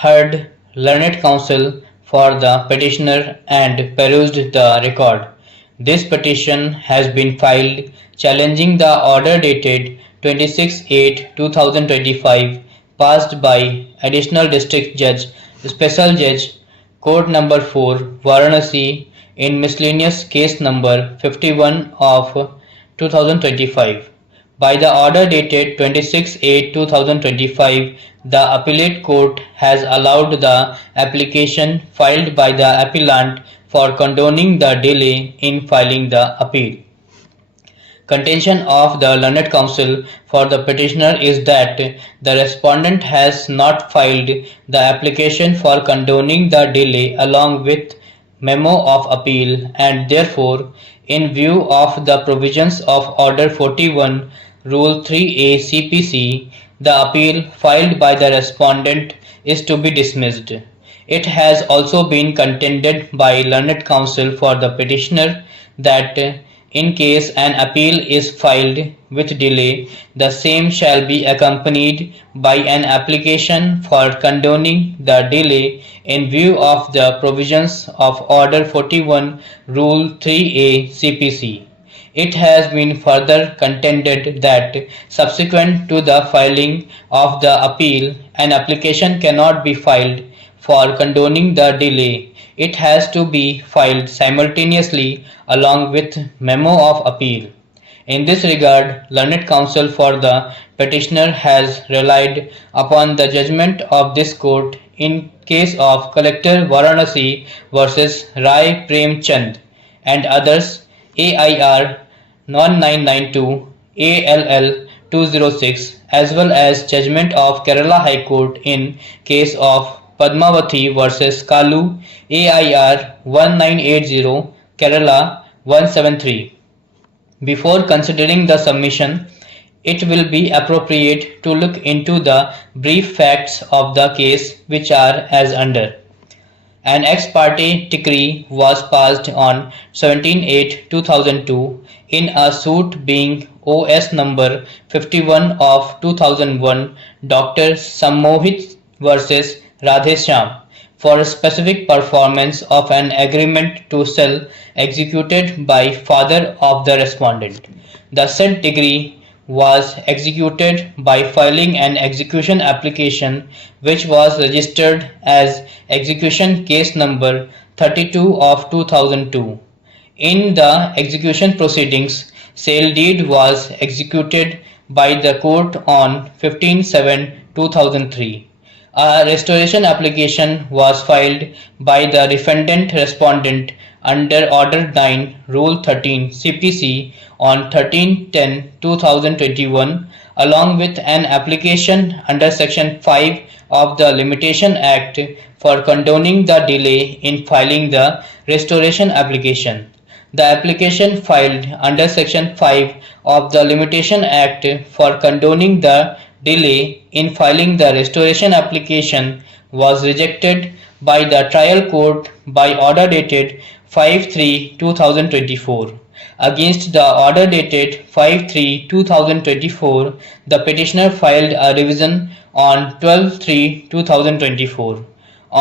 heard learned counsel for the petitioner and perused the record. This petition has been filed challenging the order dated 26/8/2025 passed by Additional District Judge, Special Judge, Court Number 4, Varanasi in miscellaneous case number 51 of 2025. By the order dated 26/8/2025, the Appellate Court has allowed the application filed by the appellant for condoning the delay in filing the appeal. Contention of the learned counsel for the petitioner is that the respondent has not filed the application for condoning the delay along with memo of appeal, and therefore, in view of the provisions of Order 41, Rule 3A CPC, the appeal filed by the respondent is to be dismissed. It has also been contended by learned counsel for the petitioner that in case an appeal is filed with delay, the same shall be accompanied by an application for condoning the delay in view of the provisions of Order 41, Rule 3A CPC. It has been further contended that subsequent to the filing of the appeal, an application cannot be filed for condoning the delay. It has to be filed simultaneously along with memo of appeal. In this regard, learned counsel for the petitioner has relied upon the judgment of this court in case of Collector Varanasi versus Rai Prem Chand and others, AIR 1992 ALL 206, as well as judgment of Kerala High Court in case of Padmavati versus Kalu AIR 1980 Kerala 173. Before considering the submission, it will be appropriate to look into the brief facts of the case, which are as under. An ex parte decree was passed on 17/8/2002 in a suit being OS number 51 of 2001, Dr. Sammohit versus Radheshyam, for specific performance of an agreement to sell executed by father of the respondent. The said decree was executed by filing an execution application which was registered as execution case number 32 of 2002. In the execution proceedings, sale deed was executed by the court on 15/7/2003. A restoration application was filed by the defendant respondent under Order 9, Rule 13 CPC on 13/10/2021, along with an application under Section 5 of the Limitation Act for condoning the delay in filing the restoration application. The application filed under Section 5 of the Limitation Act for condoning the delay in filing the restoration application was rejected by the trial court by order dated 5/3/2024. Against the order dated 5/3/2024, the petitioner filed a revision on 12/3/2024.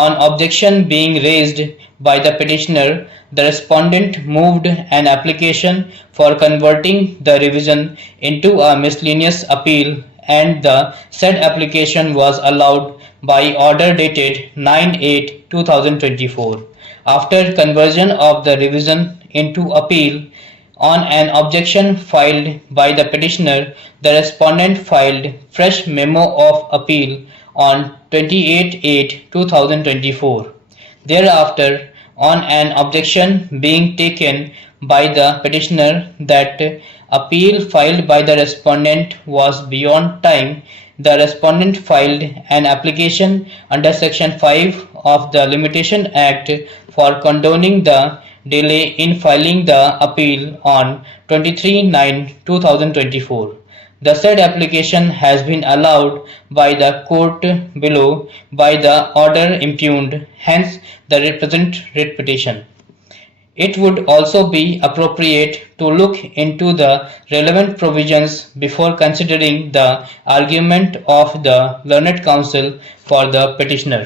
On objection being raised by the petitioner, the respondent moved an application for converting the revision into a miscellaneous appeal, and the said application was allowed by order dated 9/8/2024. After conversion of the revision into appeal, on an objection filed by the petitioner, the respondent filed fresh memo of appeal on 28/8/2024. Thereafter, on an objection being taken by the petitioner that appeal filed by the respondent was beyond time, the respondent filed an application under Section 5 of the Limitation Act for condoning the delay in filing the appeal on 23/9/2024. The said application has been allowed by the court below by the order impugned, hence the present writ petition. It would also be appropriate to look into the relevant provisions before considering the argument of the learned counsel for the petitioner.